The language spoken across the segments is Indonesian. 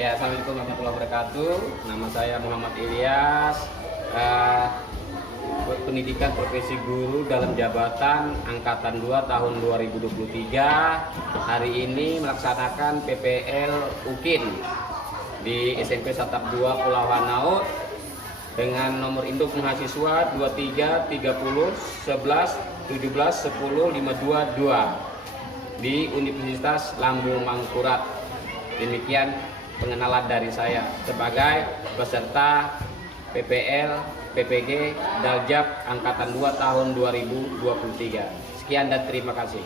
Ya, assalamualaikum warahmatullahi wabarakatuh. Nama saya Muhammad Ilyas. Pendidikan profesi guru dalam jabatan Angkatan 2 tahun 2023. Hari ini melaksanakan PPL UKIN di SMP Satap 2 Pulau Hanaut dengan nomor induk mahasiswa 23 30 11 17 10 522 di Universitas Lambung Mangkurat. Demikian pengenalan dari saya sebagai peserta PPL PPG Daljab Angkatan 2 tahun 2023. Sekian dan terima kasih.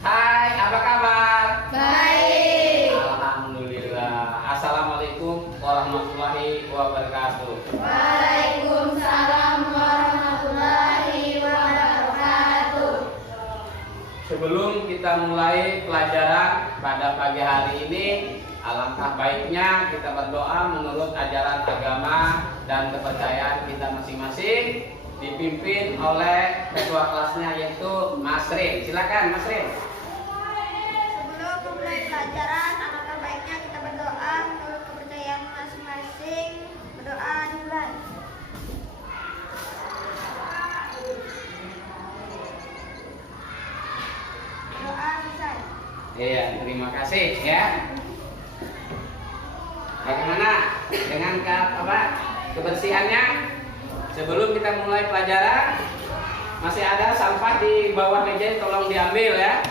Hai, apa kabar? Baik. Alhamdulillah. Assalamualaikum warahmatullahi wabarakatuh. Waalaikumsalam warahmatullahi wabarakatuh. Sebelum kita mulai pelajaran pada pagi hari ini, alangkah baiknya kita berdoa menurut ajaran agama dan kepercayaan kita masing-masing, dipimpin oleh ketua kelasnya yaitu Mas Rin. Silakan Mas Rin. Sebelum memulai pelajaran, alangkah baiknya kita berdoa menurut kepercayaan masing-masing. Berdoa dimulai. Berdoa selesai. Iya, terima kasih ya. Bagaimana dengan kebersihannya? Sebelum kita mulai pelajaran, masih ada sampah di bawah meja, tolong diambil ya,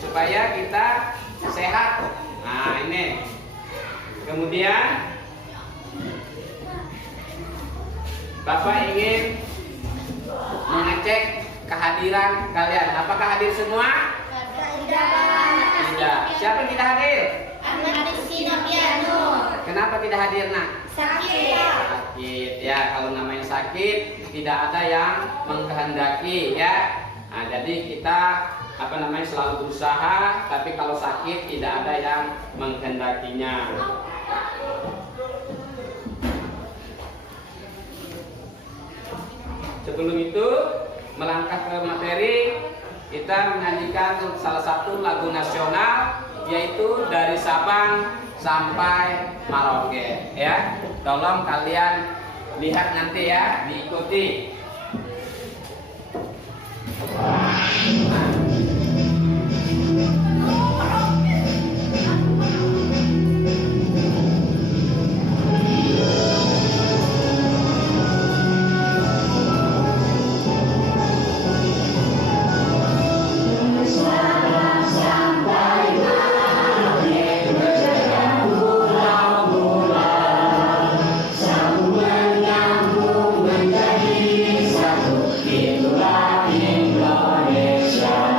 supaya kita sehat. Nah ini. Kemudian Bapak ingin mengecek kehadiran kalian. Apakah hadir semua? Tidak. Siapa yang tidak hadir? Kenapa tidak hadir, nak? Sakit ya. Kalau namanya sakit tidak ada yang mengkehendaki ya. Nah, jadi kita selalu berusaha, tapi kalau sakit tidak ada yang mengkehendakinya. Sebelum itu melangkah ke materi, kita menyanyikan salah satu lagu nasional, yaitu Dari Sabang Sampai Merauke ya. Tolong kalian lihat nanti ya, diikuti. Itulah Indonesia.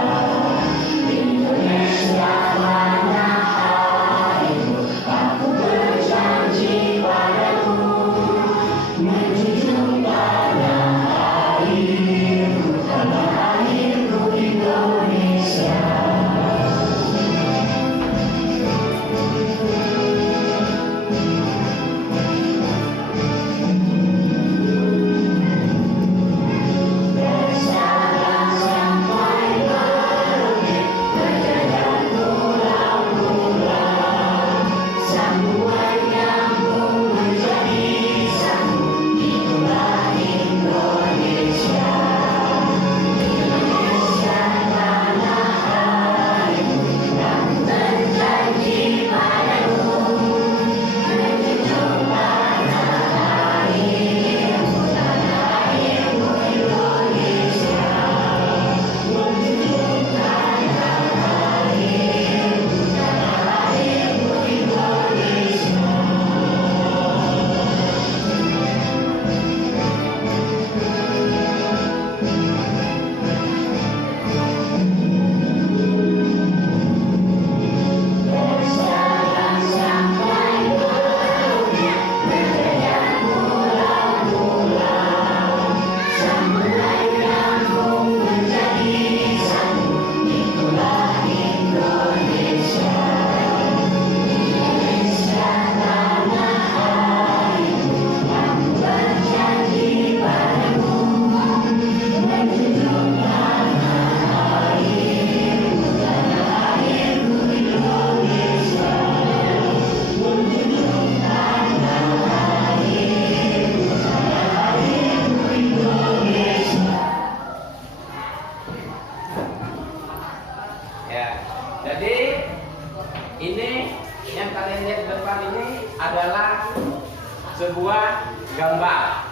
gambar.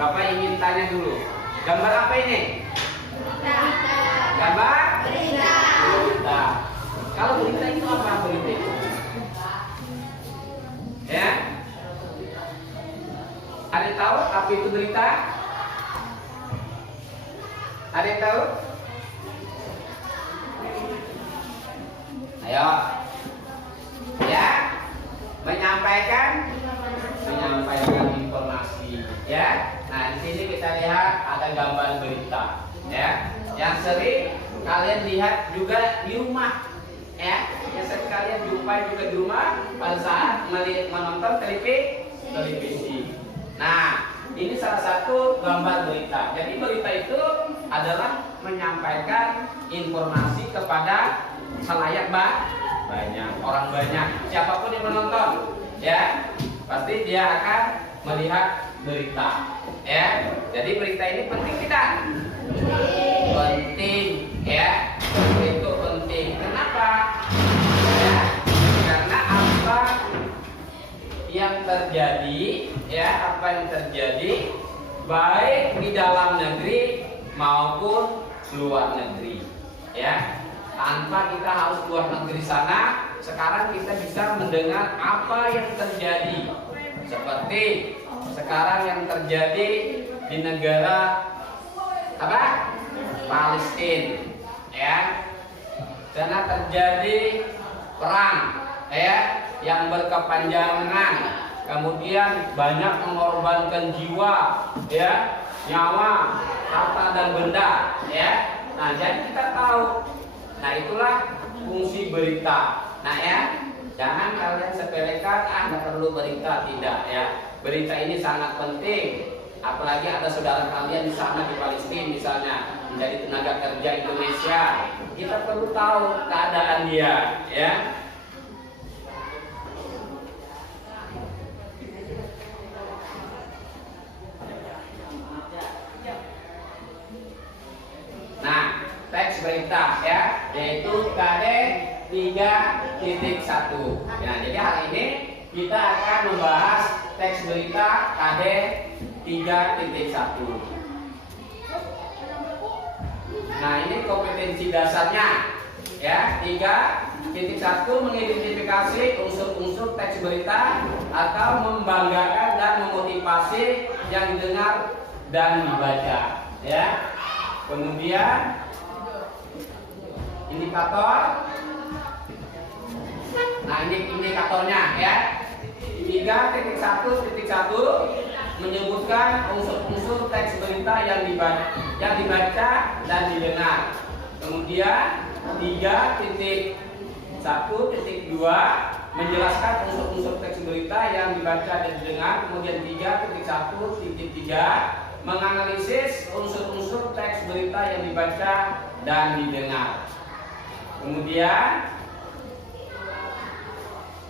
Bapak ingin tanya dulu, gambar apa ini? Gambar? Berita. Kalau berita itu apa berita itu? Ya? Ada yang tahu apa itu berita? Ada yang tahu? Ayo. Ya? Menyampaikan informasi, ya. Nah, di sini kita lihat ada gambar berita, ya. Yang sering kalian lihat juga di rumah, ya. Yang sering kalian jumpai juga di rumah pada saat menonton televisi. Nah, ini salah satu gambar berita. Jadi berita itu adalah menyampaikan informasi kepada khalayak banyak, orang banyak, siapapun yang menonton, ya, pasti dia akan melihat berita, ya. Jadi berita ini penting tidak? Penting, ya. Itu penting. Kenapa? Ya, karena apa yang terjadi, ya, apa yang terjadi baik di dalam negeri maupun luar negeri, ya. Tanpa kita harus keluar negeri sana, sekarang kita bisa mendengar apa yang terjadi. Seperti sekarang yang terjadi di negara apa? Palestina, ya. Karena terjadi perang, ya, yang berkepanjangan, kemudian banyak mengorbankan jiwa, ya, nyawa, harta dan benda, ya. Nah, jadi kita tahu. Nah, itulah fungsi berita. Nah, ya, jangan kalian sepelekan, nggak perlu berita, tidak, ya. Berita ini sangat penting. Apalagi ada saudara kalian di sana di Palestina misalnya menjadi tenaga kerja Indonesia, kita perlu tahu keadaan dia, ya. Nah, teks berita, ya, yaitu KD 3.1. Nah, jadi hari ini kita akan membahas teks berita KD 3.1. Nah, ini kompetensi dasarnya, ya. 3.1 mengidentifikasi unsur-unsur teks berita atau membanggakan dan memotivasi yang didengar dan dibaca, ya. Kemudian indikator. Nah, ini indikatornya, ya. 3.1.1 menyebutkan unsur-unsur teks berita yang dibaca dan didengar. Kemudian 3.1.2 menjelaskan unsur-unsur teks berita yang dibaca dan didengar. Kemudian 3.1.3 menganalisis unsur-unsur teks berita yang dibaca dan didengar. Kemudian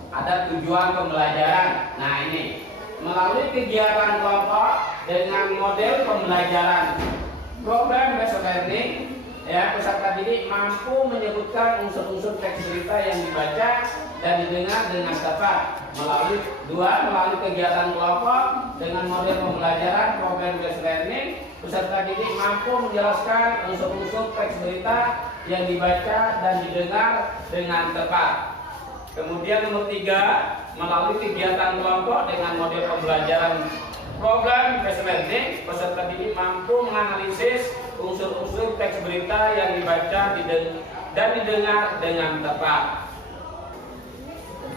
ada tujuan pembelajaran. Nah, ini melalui kegiatan kelompok dengan model pembelajaran program based learning, ya, peserta didik mampu menyebutkan unsur-unsur teks berita yang dibaca dan didengar dengan tepat. Melalui kegiatan kelompok dengan model pembelajaran program based learning, peserta didik mampu menjelaskan unsur-unsur teks berita yang dibaca dan didengar dengan tepat. Kemudian nomor 3, melalui kegiatan kelompok dengan model pembelajaran program based learning, peserta didik mampu menganalisis unsur-unsur teks berita yang dibaca dan didengar dengan tepat.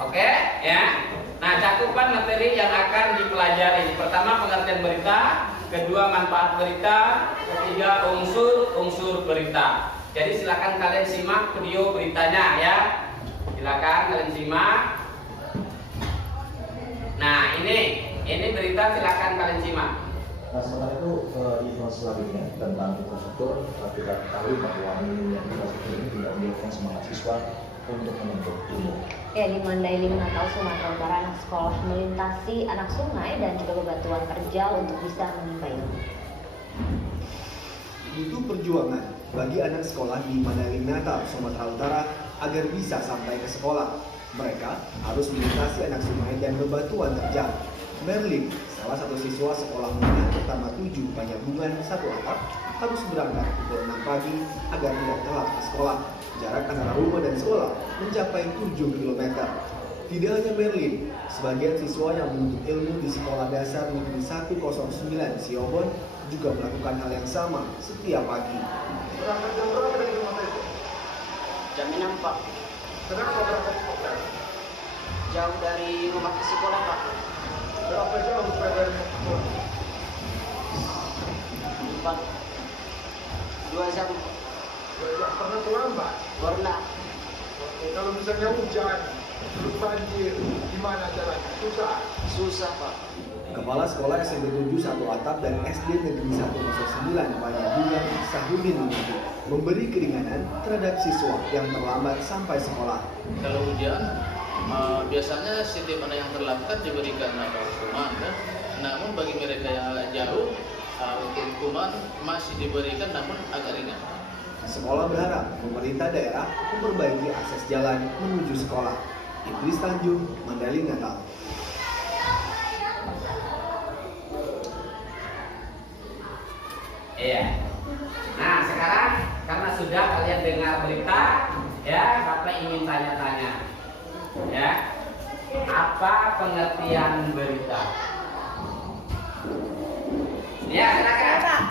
Oke, ya. Nah, cakupan materi yang akan dipelajari. Pertama, pengertian berita. Kedua, manfaat berita. Ketiga, unsur-unsur berita. Jadi silakan kalian simak video beritanya, ya. Silakan kalian simak. Nah, ini berita, silakan kalian simak. Nah, sementara itu di informasi selanjutnya tentang infrastruktur, kita ketahui bahwa minimnya infrastruktur ini tidak menyebabkan semangat siswa untuk menuntut ilmu. Ya, di Mandailing, Natal, Sumatera Utara, anak sekolah melintasi anak sungai dan juga bebatuan kerja untuk bisa menimba ilmu. Butuh perjuangan bagi anak sekolah di Mandailing, Natal, Sumatera Utara agar bisa sampai ke sekolah. Mereka harus melintasi anak sungai dan bebatuan terjal. Merlin, Salah satu siswa sekolah menengah pertama 7 Penyambungan Satu Atap harus berangkat pukul 6 pagi agar tidak telat ke sekolah. Jarak antara rumah dan sekolah mencapai 7 km. Tidak hanya Merlin, sebagian siswa yang menuntut ilmu di Sekolah Dasar Negeri 109 Siobon juga melakukan hal yang sama setiap pagi. Berangkat jam berapa dari rumah itu? Jam 6 Pak, Kenapa berangkat sekolah? jauh dari rumah ke sekolah Pak. Berapa jauh supaya dari sekolah? 2 jam Pernah terlambat? pernah. Kalau misalnya hujan, terus banjir, gimana jalannya? Susah Pak. Kepala Sekolah SMP 7 Satu Atap dan SD Negeri 109 Penyambungan Sahudin menyebut memberi keringanan terhadap siswa yang terlambat sampai sekolah. Kalau hujan, biasanya setiap mana yang terlambat diberikan hukuman, ya. Namun bagi mereka yang agak jauh, untuk hukuman masih diberikan namun agak ringan. Sekolah berharap pemerintah daerah memperbaiki akses jalan menuju sekolah. Idris Tanjung, Mandailing, Natal. Iya. Nah, sekarang karena sudah kalian dengar berita, ya, Bapak ingin tanya-tanya. Ya. Apa pengertian berita? Ya, silakan. Pak.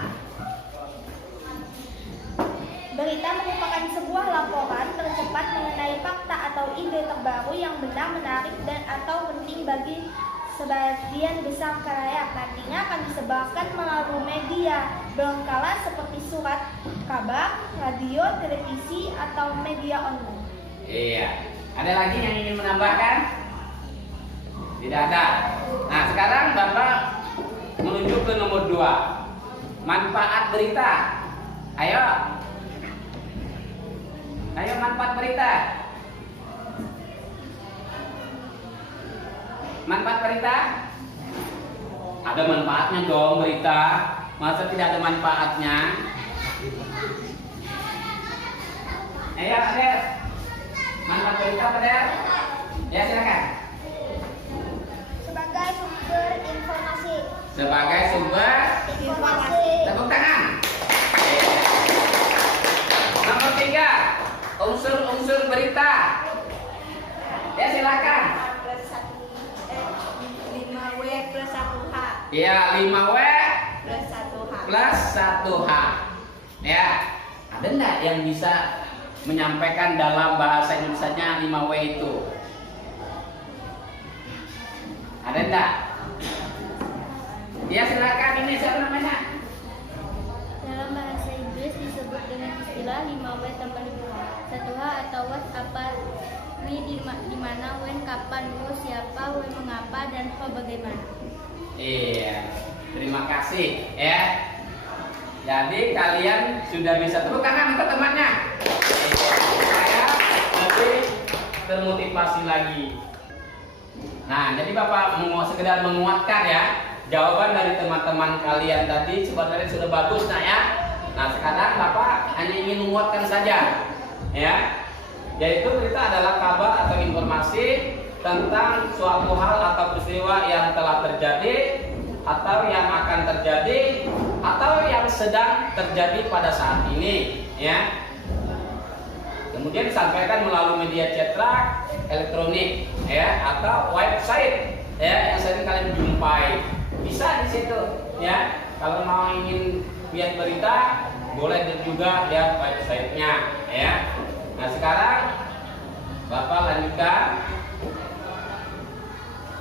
Berita merupakan sebuah laporan tercepat mengenai fakta atau ide terbaru yang benar, menarik, dan atau penting bagi sebagian besar khalayak. Nantinya akan disebarkan melalui media berkala seperti surat, kabar, radio, televisi, atau media online. Iya. Ada lagi yang ingin menambahkan? Tidak ada. Nah, sekarang Bapak menuju ke nomor 2. Manfaat berita. Ayo. Ayo, manfaat berita. Manfaat berita? Ada manfaatnya dong berita. Masa tidak ada manfaatnya? Ayo, Adel. Manfaat berita, Adel. Ya, silakan. Sebagai sumber informasi. Sebagai sumber Informasi. tepuk tangan. Nomor 3, unsur-unsur berita. Ya, silakan. 5W plus 1H. Ya, 5W Plus 1H. plus 1H. Ya, ada enggak yang bisa menyampaikan dalam bahasa Indonesianya 5W itu? Ada enggak? Ya, silakan. Ini siapa namanya? Dalam bahasa Inggris disebut dengan istilah 5W tambah 1H atau what, apa, we, di mana, when, kapan, who, siapa, when, mengapa, dan how, bagaimana. Iya, terima kasih ya. Jadi kalian sudah bisa tepuk tangan untuk temannya. Saya lebih termotivasi lagi. Nah, jadi Bapak mau sekedar menguatkan ya. Jawaban dari teman-teman kalian tadi sebenarnya sudah bagus, nah ya. Nah, sekarang Bapak hanya ingin menguatkan saja, ya. Yaitu berita adalah kabar atau informasi tentang suatu hal atau peristiwa yang telah terjadi atau yang akan terjadi atau yang sedang terjadi pada saat ini, ya. Kemudian disampaikan melalui media cetak, elektronik, ya, atau website, ya, yang sering kalian jumpai. Bisa di situ, ya. Kalau mau ingin lihat berita, boleh juga lihat websitenya, ya. Nah, sekarang Bapak lanjutkan.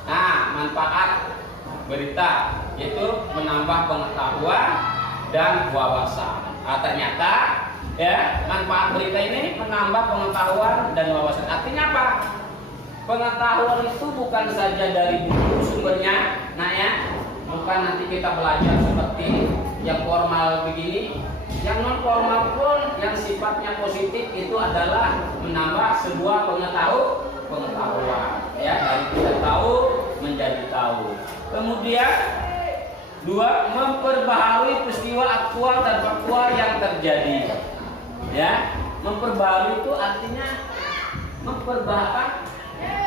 Nah, manfaat berita yaitu menambah pengetahuan dan wawasan. Ternyata ya, manfaat berita ini menambah pengetahuan dan wawasan. Artinya apa? Pengetahuan itu bukan saja dari buku sumbernya, nah ya, bukan nanti kita belajar seperti yang formal begini. Yang non formal pun yang sifatnya positif itu adalah menambah sebuah pengetahuan, ya, dari tidak tahu menjadi tahu. Kemudian 2, memperbaharui peristiwa aktual dan faktual yang terjadi. Ya, memperbaharui itu artinya memperbaharui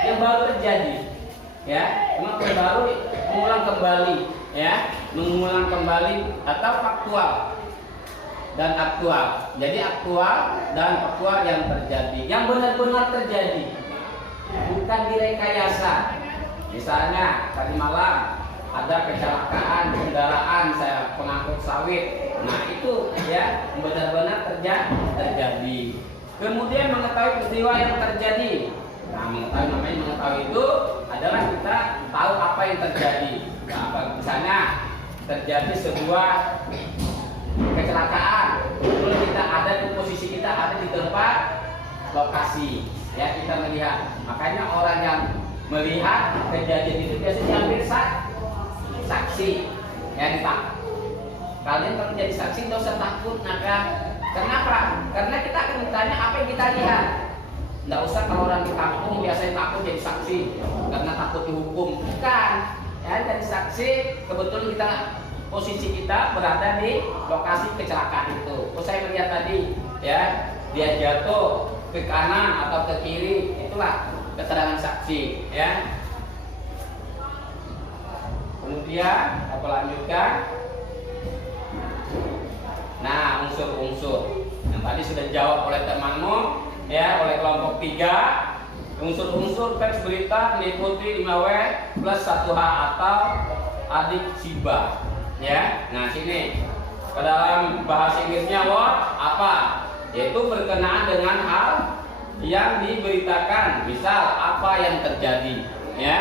yang baru terjadi. ya, cuma baru mengulang kembali, ya, mengulang kembali atau faktual dan aktual. Jadi aktual dan faktual yang terjadi, yang benar-benar terjadi, bukan direkayasa. Misalnya tadi malam ada kecelakaan kendaraan saya pengangkut sawit, nah itu ya benar-benar terjadi. Kemudian mengetahui peristiwa yang terjadi. Nah, mengetahui itu adalah kita tahu apa yang terjadi. Nah, misalnya terjadi sebuah kecelakaan, lalu kita ada di posisi kita ada di tempat lokasi, ya kita melihat. Makanya orang yang melihat kejadian itu biasanya diambil saksi, ya Pak. Kalian kalau jadi saksi tidak usah takut, kenapa? Karena kita akan bertanya apa yang kita lihat. Tidak usah kalau orang di kampung biasanya takut jadi saksi karena takut dihukum. Bukan, ya jadi saksi kebetulan kita posisi kita berada di lokasi kecelakaan itu. Saya melihat tadi, ya dia jatuh ke kanan atau ke kiri, itulah keterangan saksi, ya. Kemudian aku lanjutkan. Nah, unsur-unsur yang tadi sudah dijawab oleh temanmu, ya, oleh kelompok 3. Unsur-unsur teks berita meliputi 5W plus 1H atau adik sibah, ya. Nah, sini ke dalam bahasa Inggrisnya what apa, yaitu berkenaan dengan hal yang diberitakan, misal apa yang terjadi, ya.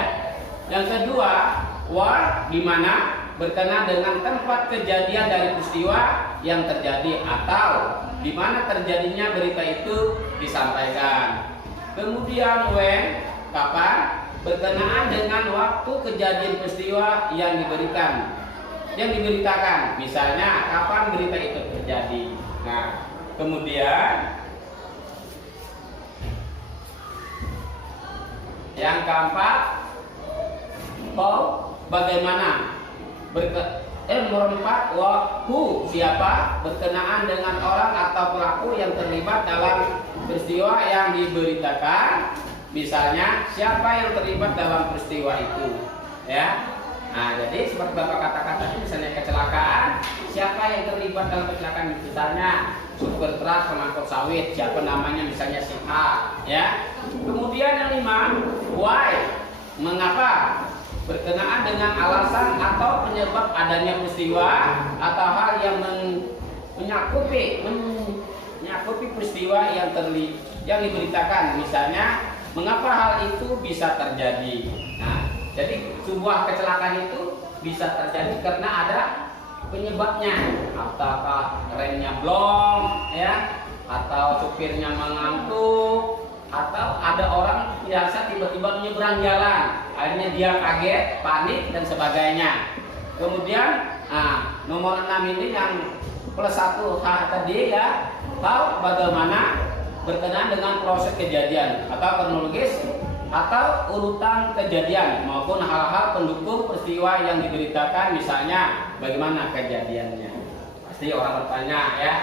Yang kedua, where di mana, berkenaan dengan tempat kejadian dari peristiwa yang terjadi atau di mana terjadinya berita itu disampaikan. Kemudian when, kapan, berkenaan dengan waktu kejadian peristiwa yang diberitakan, misalnya kapan berita itu terjadi. Nah, kemudian yang keempat, bagaimana, nomor 4, who, siapa, berkenaan dengan orang atau pelaku yang terlibat dalam peristiwa yang diberitakan, misalnya siapa yang terlibat dalam peristiwa itu, ya. Nah, jadi seperti Bapak katakan tadi, misalnya kecelakaan, siapa yang terlibat dalam kecelakaan, misalnya supir truk pengangkut sawit, siapa namanya, misalnya si A, ya. Kemudian yang 5, why, mengapa, berkenaan dengan alasan atau penyebab adanya peristiwa atau hal yang menyakupi peristiwa yang diberitakan, misalnya mengapa hal itu bisa terjadi. Nah, jadi sebuah kecelakaan itu bisa terjadi karena ada penyebabnya, apakah remnya blong, ya, atau supirnya mengantuk, atau ada orang biasa tiba-tiba menyeberang jalan, akhirnya dia kaget, panik dan sebagainya. Kemudian nomor 6 ini yang plus 1H tadi, ya, tahu bagaimana, berkenaan dengan proses kejadian atau kronologis atau urutan kejadian maupun hal-hal pendukung peristiwa yang diberitakan, misalnya bagaimana kejadiannya. Pasti orang bertanya, ya,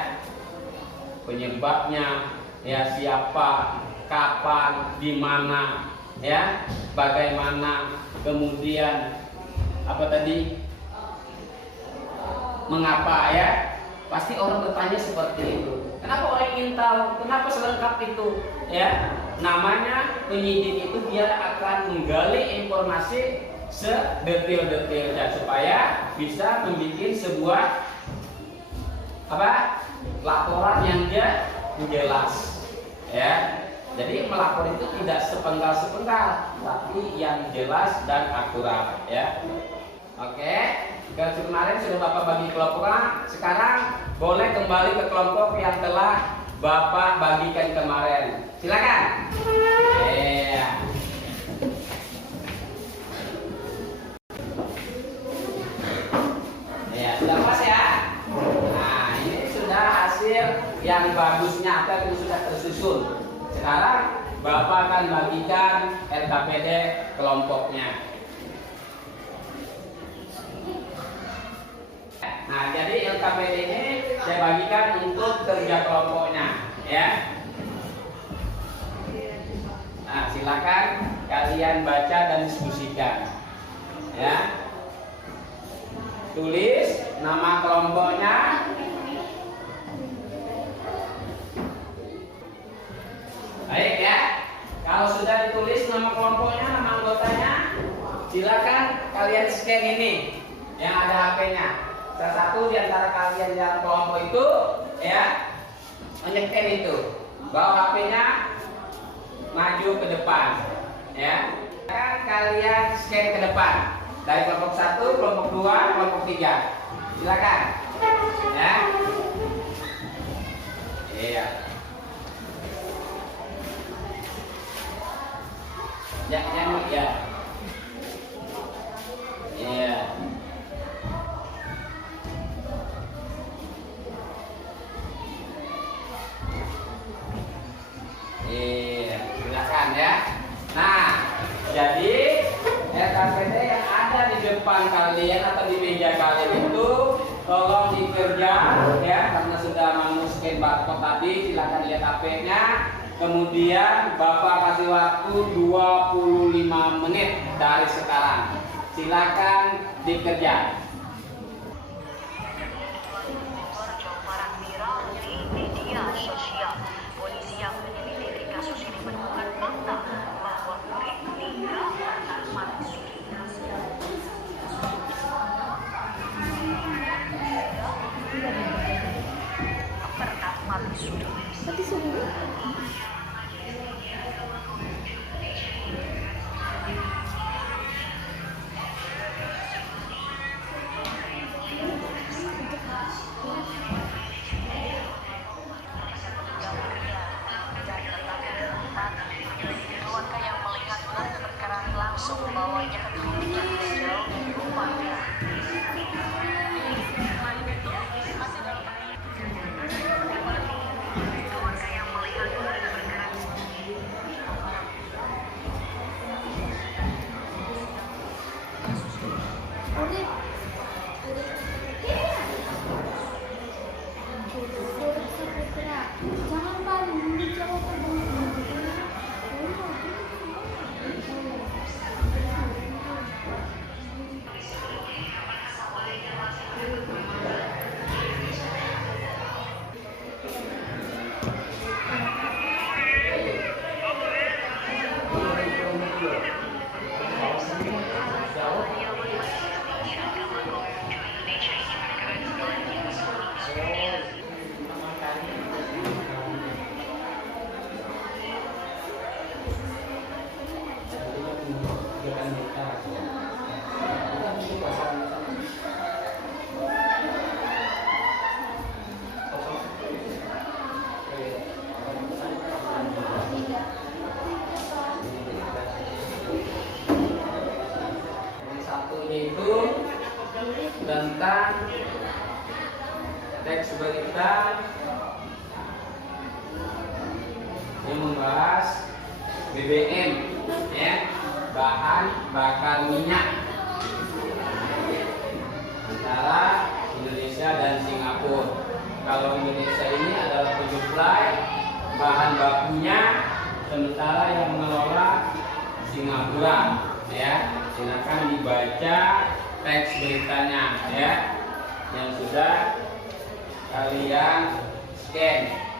penyebabnya, ya, siapa, kapan, di mana, ya, bagaimana, kemudian apa tadi, mengapa, ya. Pasti orang bertanya seperti itu. Kenapa orang ingin tahu? Kenapa selengkap itu? Ya, namanya penyidik itu dia akan menggali informasi sedetail-detailnya supaya bisa membuat sebuah laporan yang dia jelas, ya. Jadi melapor itu tidak sepenggal-sepenggal, tapi yang jelas dan akurat, ya. Oke, kemarin sudah Bapak bagi kelompoknya. Sekarang boleh kembali ke kelompok yang telah Bapak bagikan kemarin. Silakan. Ya, sudah pas, ya. Nah, ini sudah hasil yang bagusnya atau yang sudah tersusun. Sekarang Bapak akan bagikan LKPD kelompoknya. Nah, jadi LKPD ini saya bagikan untuk kerja kelompoknya, ya. Nah, silakan kalian baca dan diskusikan. Ya. Tulis nama kelompoknya. Baik ya. Kalau sudah ditulis nama kelompoknya, nama anggotanya, silakan kalian scan ini yang ada HP-nya. Salah satu di antara kalian yang kelompok itu ya menyeken itu. Bawa HP-nya maju ke depan ya. Kalian scan ke depan dari kelompok 1, kelompok 2, kelompok 3. Silakan ya. Iya. Ya, nyanyi ya. Iya. Iya, silakan ya. Nah, jadi RKPD yang ada di depan kalian atau di meja kalian itu tolong dikerja ya, karena sudah mau scan barcode tadi. Silakan lihat HP-nya. Kemudian Bapak kasih waktu 25 menit dari sekarang. Silakan dikerja. Itu tentang teks berita yang membahas BBM ya, bahan bakar minyak antara Indonesia dan Singapura. Kalau Indonesia ini adalah penyuplai bahan bakunya, sementara yang mengelola Singapura ya. Silakan dibaca teks beritanya ya, yang sudah kalian scan.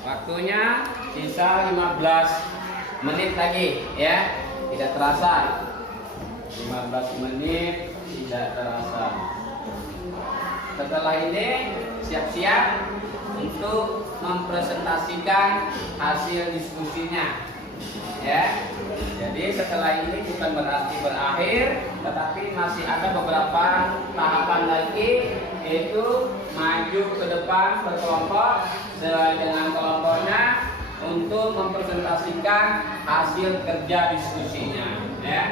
Waktunya sisa 15 menit lagi ya, tidak terasa. 15 menit tidak terasa. Setelah ini siap-siap untuk mempresentasikan hasil diskusinya ya. Jadi setelah ini bukan berarti berakhir, tetapi masih ada beberapa tahapan lagi, yaitu maju ke depan berkelompok sesuai dengan kelompoknya untuk mempresentasikan hasil kerja diskusinya ya.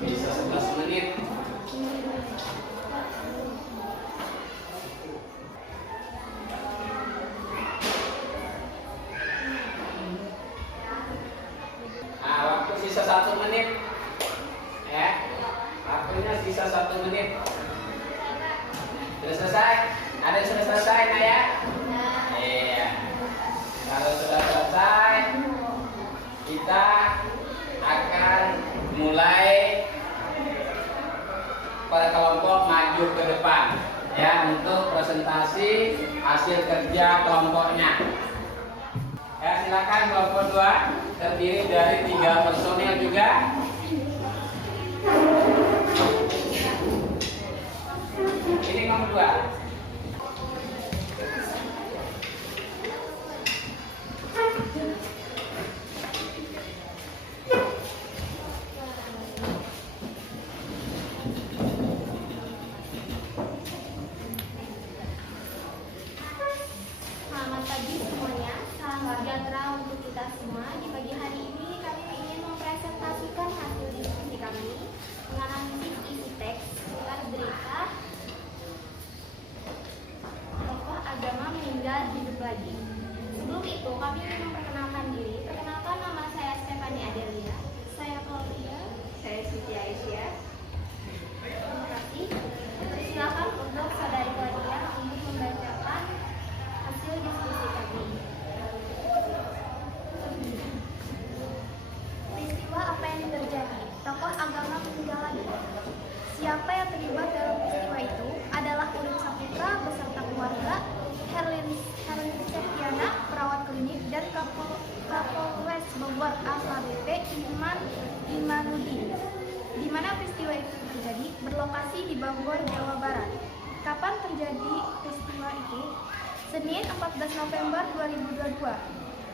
Bisa 11 menit. Nah, waktu sisa 1 menit ya. Waktunya sisa 1 menit. Sudah selesai? Ada yang sudah selesai nah ya? Iya. Kalau sudah selesai, kita akan mulai pada kelompok maju ke depan ya untuk presentasi hasil kerja kelompoknya. Ya, silakan kelompok 2 terdiri dari 3 personil juga. Ini nomor 2. Selamat pagi semuanya, salam sejahtera untuk kita semua. Di pagi hari ini kami ingin mempresentasikan hasil diskusi kami menganalisis isi teks seputar berita tokoh agama meninggal hidup lagi. Sebelum itu kami ingin memperkenalkan diri. Perkenalkan, nama saya Stephanie Adelia. Saya Claudia. Saya Siti Aisyah. Terima kasih. Persilakan untuk saudari Claudia untuk membacakan hasil diskusi kami. Peristiwa apa yang terjadi? Tokoh agama meninggal lagi. Siapa yang terlibat dalam peristiwa itu adalah Urip Saputra beserta keluarga, Herlin Septiana, perawat klinik, dan Kapolres Bogor AKBP Imanuddin. Di mana peristiwa itu terjadi? Berlokasi di Bogor, Jawa Barat. Kapan terjadi peristiwa itu? Senin 14 November 2022.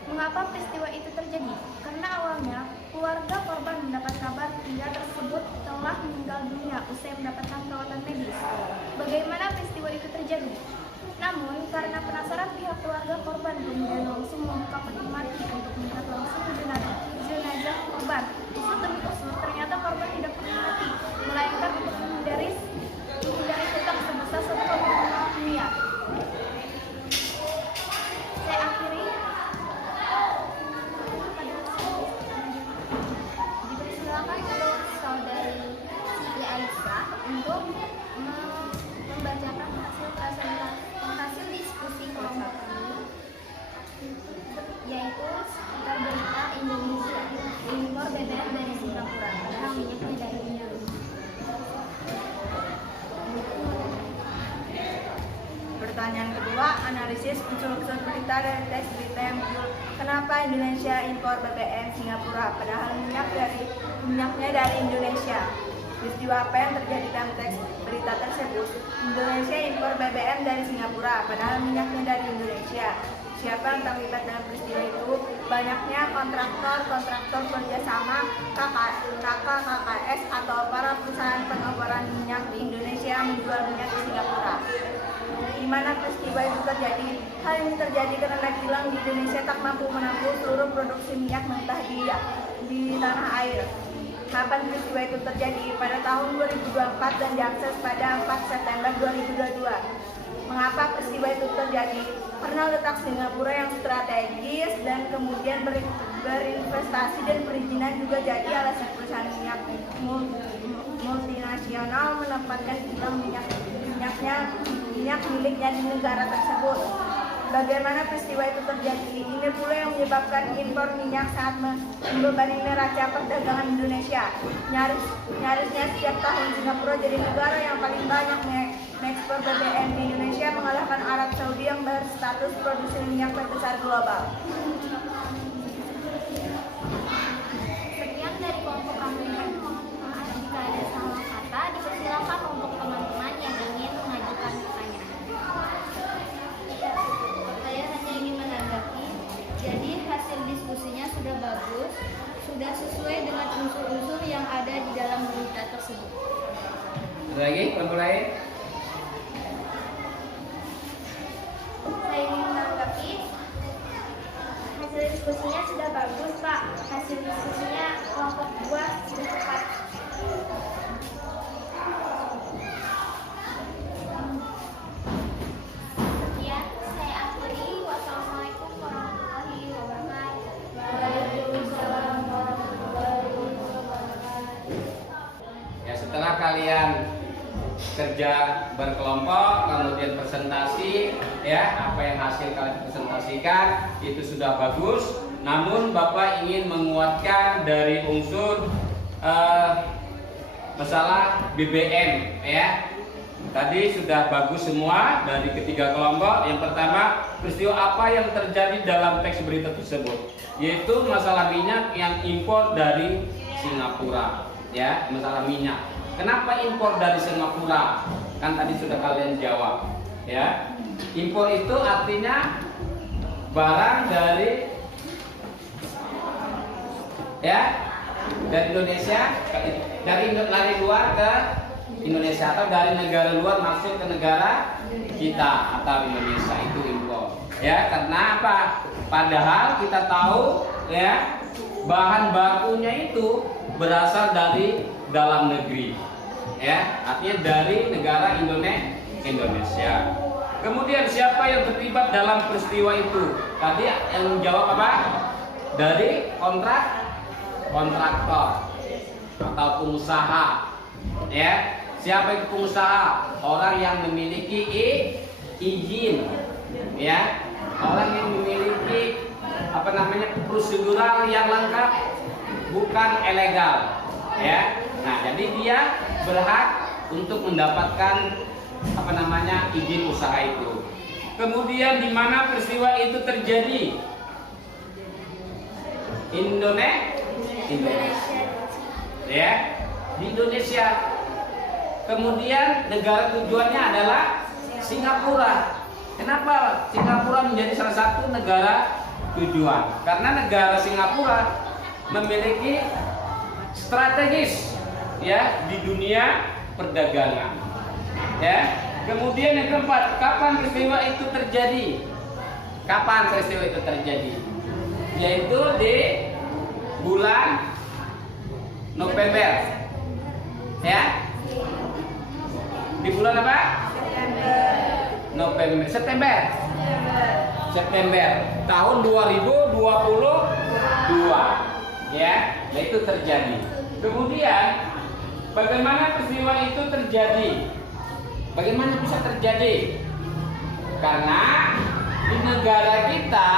Mengapa peristiwa itu terjadi? Karena awalnya keluarga korban mendapat kabar pria tersebut telah meninggal dunia usai mendapatkan perawatan medis. Bagaimana peristiwa itu terjadi? Namun karena penasaran pihak keluarga korban kemudian langsung membuka peti mati untuk melihat langsung jenazah korban. Usut demi usut ternyata korban tidak pernah mati, melainkan untuk menghindari hutang sebesar 1,5 miliar. Saya akhiri. Dipersilakan untuk saudari Siti Aisyah untuk membacakan hasil diskusi kelompok kami, yaitu seputar berita Indonesia impor BBM dari Singapura padahal minyaknya dari Indonesia. Pertanyaan kedua, analisis unsur-unsur berita dari teks berita yang berjudul Kenapa Indonesia impor BBM Singapura padahal minyaknya dari Indonesia. Peristiwa apa yang terjadi dalam teks berita tersebut? Indonesia impor BBM dari Singapura padahal minyaknya dari Indonesia. Siapa yang terlibat dalam peristiwa itu? Banyaknya kontraktor kerjasama KKS atau para perusahaan pengoboran minyak di Indonesia menjual minyak di Singapura. Di mana peristiwa itu terjadi? Hal ini terjadi karena kilang di Indonesia tak mampu menampung seluruh produksi minyak mentah di tanah air. Kapan peristiwa itu terjadi? Pada tahun 2024 dan diakses pada 4 September 2022. Mengapa peristiwa itu terjadi? Karena letak Singapura yang strategis dan kemudian berinvestasi dan perizinan juga jadi alasan perusahaan minyak multinasional menempatkan kilang minyak miliknya di negara tersebut. Bagaimana peristiwa itu terjadi? Ini pula yang menyebabkan impor minyak sangat membebani neraca perdagangan Indonesia. Nyarisnya setiap tahun Singapura jadi negara yang paling banyak mengekspor BBM di Indonesia, mengalahkan Arab Saudi yang berstatus produsen minyak terbesar global. Sekian dari kelompok kami. Jika ada salah kata, dipersilakan untuk teman-teman yang ingin mengajukan pertanyaan. Saya hanya ingin menanggapi, jadi hasil diskusinya sudah bagus, sudah sesuai dengan unsur-unsur yang ada di dalam berita tersebut. Ada lagi kelompok lain? Saya ingin menanggapi, hasil diskusinya sudah bagus, Pak. Hasil diskusinya kelompok 2 sudah tepat. Sekian, saya akhiri. Wassalamualaikum warahmatullahi wabarakatuh. Waalaikumsalam warahmatullahi wabarakatuh. Ya, setelah kalian kerja berkelompok, kemudian presentasi, ya apa yang hasil kalian presentasikan itu sudah bagus. Namun Bapak ingin menguatkan dari unsur masalah BBM, ya. Tadi sudah bagus semua dari ketiga kelompok. Yang pertama, peristiwa apa yang terjadi dalam teks berita tersebut, yaitu masalah minyak yang impor dari Singapura, ya, masalah minyak. Kenapa impor dari Singapura? Kan tadi sudah kalian jawab, ya. Impor itu artinya barang dari, ya, dari Indonesia, dari luar ke Indonesia, atau dari negara luar masuk ke negara kita atau Indonesia, itu impor. Ya, karena apa? Padahal kita tahu, ya, bahan bakunya itu berasal dari dalam negeri, ya, artinya dari negara Indonesia. Kemudian siapa yang terlibat dalam peristiwa itu? Tadi yang menjawab apa? Dari kontraktor atau pengusaha, ya. Siapa itu pengusaha? Orang yang memiliki izin, ya, orang yang memiliki apa namanya prosedural yang lengkap, bukan ilegal, ya. Nah, jadi dia berhak untuk mendapatkan apa namanya izin usaha itu. Kemudian di mana peristiwa itu terjadi? Indonesia, ya, di Indonesia. Kemudian negara tujuannya adalah Singapura. Kenapa Singapura menjadi salah satu negara tujuan? Karena negara Singapura memiliki strategis, ya, di dunia perdagangan, ya. Kemudian yang keempat, kapan peristiwa itu terjadi? Kapan peristiwa itu terjadi? Yaitu di bulan November, ya. Di bulan apa? September tahun 2022, ya, itu terjadi. Kemudian bagaimana peristiwa itu terjadi? Bagaimana bisa terjadi? Karena di negara kita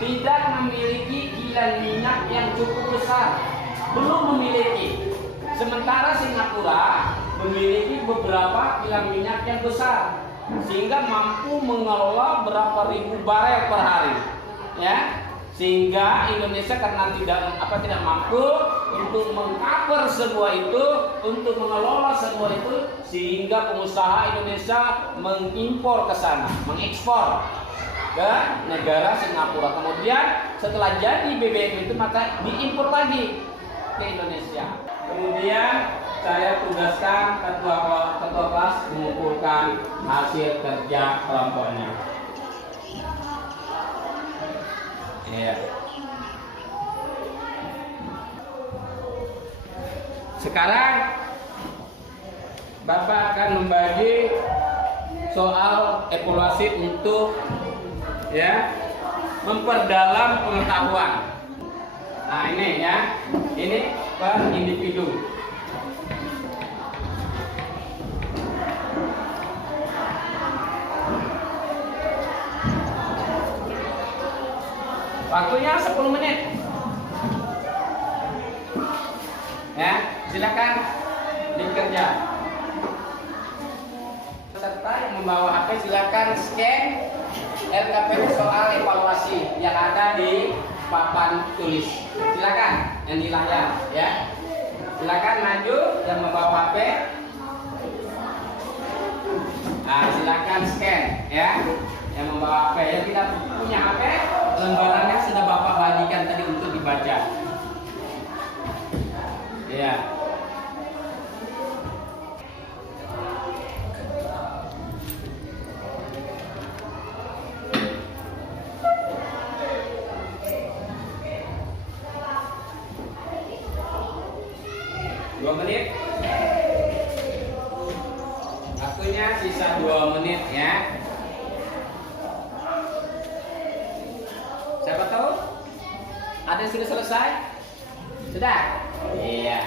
tidak memiliki kilang minyak yang cukup besar, belum memiliki. Sementara Singapura memiliki beberapa kilang minyak yang besar, sehingga mampu mengelola berapa ribu barel per hari, ya. Sehingga Indonesia karena tidak mampu untuk mengcover semua itu, untuk mengelola semua itu, sehingga pengusaha Indonesia mengimpor ke sana, mengekspor ke negara Singapura. Kemudian setelah jadi BBM itu maka diimpor lagi ke Indonesia. Kemudian saya tugaskan ketua kelas mengumpulkan hasil kerja kelompoknya. Ya. Sekarang Bapak akan membagi soal evaluasi untuk, ya, memperdalam pengetahuan. Nah ini ya, ini per individu. Waktunya 10 menit. Ya, silakan dikerja. Peserta yang membawa HP silakan scan RKPD soal evaluasi yang ada di papan tulis. Silakan yang di layar ya. Silakan maju yang membawa HP. Nah, silakan scan ya. Yang membawa HP, yang tidak punya HP, lembarannya sudah Bapak bagikan tadi untuk dibaca. Ya. Dua menit. Waktunya sisa 2 menit ya. Siapa tahu? Ada yang sudah selesai? Sudah? Iya.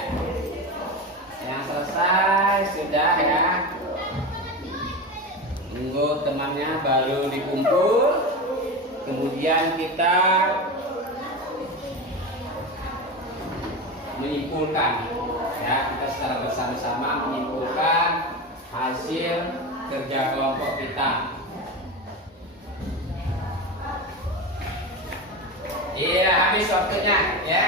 Yang selesai sudah ya. Tunggu temannya baru dikumpul. Kemudian kita menyimpulkan ya, kita secara bersama-sama menyimpulkan hasil kerja kelompok kita. Iya, habis waktunya ya.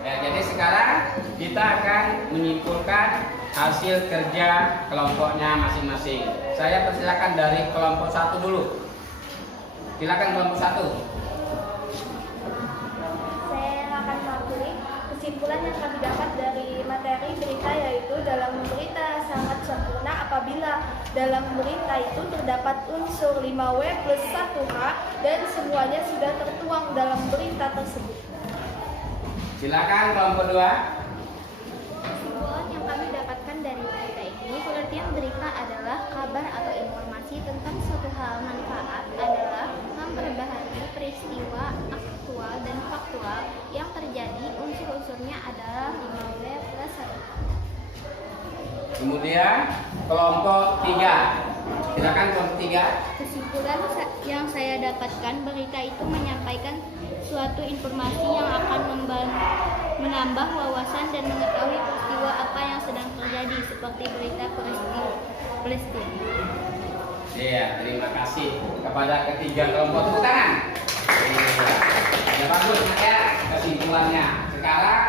Ya, jadi sekarang kita akan menyimpulkan hasil kerja kelompoknya masing-masing. Saya persilakan dari kelompok 1 dulu. Silakan kelompok 1. Saya akan mengakui kesimpulan yang kami dapat dari materi berita, yaitu dalam berita sangat sempurna apabila dalam berita itu terdapat unsur 5W plus 1H dan semuanya sudah tertuang dalam berita tersebut. Silakan kelompok 2. Kesimpulan yang kami dapatkan dari berita ini, pengertian berita adalah kabar atau informasi tentang suatu hal manfaat adalah memperbaharui peristiwa aktual dan faktual yang terjadi. Unsur-unsurnya adalah 5W plus 1. Kemudian kelompok 3. Silakan kelompok 3. Kesimpulan yang saya dapatkan, berita itu menyampaikan suatu informasi yang akan menambah wawasan dan mengetahui peristiwa apa yang sedang terjadi, seperti berita Palestina. Iya, terima kasih kepada ketiga kelompok. Tepuk tangan. Iya. Ya bagus ya kesimpulannya. Sekarang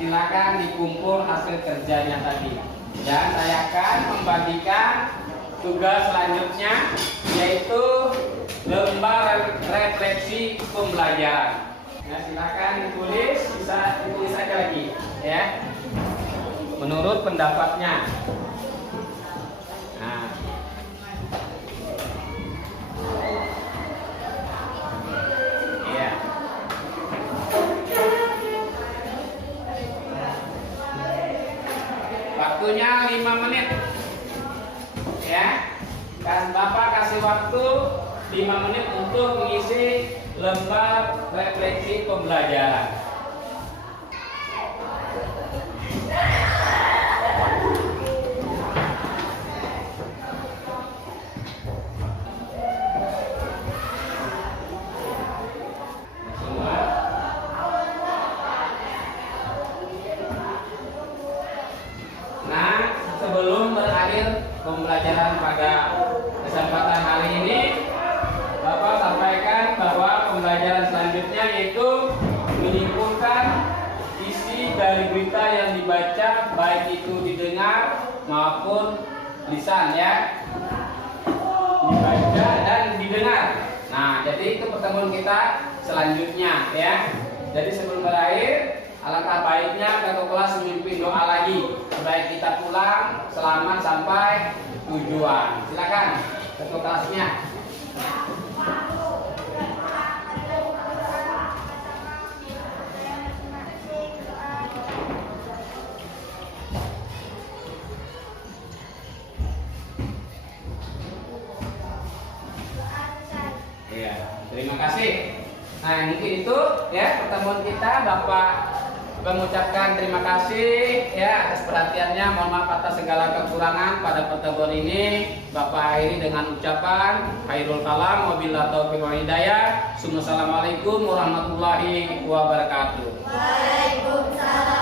silakan dikumpul hasil kerjanya tadi. Dan saya akan membagikan tugas selanjutnya, yaitu lembar refleksi pembelajaran. Ya, silakan ditulis, bisa ditulis saja lagi ya. Menurut pendapatnya. Nah. Iya. Waktunya 5 menit. Ya. Dan Bapak kasih waktu 5 menit untuk mengisi lembar refleksi pembelajaran. Nah, sebelum berakhir pembelajaran pada kesempatan hari ini, Bapak sampaikan bahwa pembelajaran selanjutnya yaitu menyimpulkan isi dari berita yang dibaca, baik itu didengar maupun lisan ya. Dibaca dan didengar. Nah, jadi itu pertemuan kita selanjutnya ya. Jadi sebelum berakhir, alangkah baiknya kakak kelas memimpin doa lagi supaya kita pulang selamat sampai tujuan. Silakan kakak kelasnya. Iya, terima kasih. Nah, yang mungkin itu ya pertemuan kita. Bapak mengucapkan terima kasih ya atas perhatiannya. Mohon maaf atas segala kekurangan pada pertemuan ini. Bapak akhiri dengan ucapan khairul kalam, wabillahi taufiq wal hidayah. Assalamualaikum warahmatullahi wabarakatuh. Waalaikumsalam.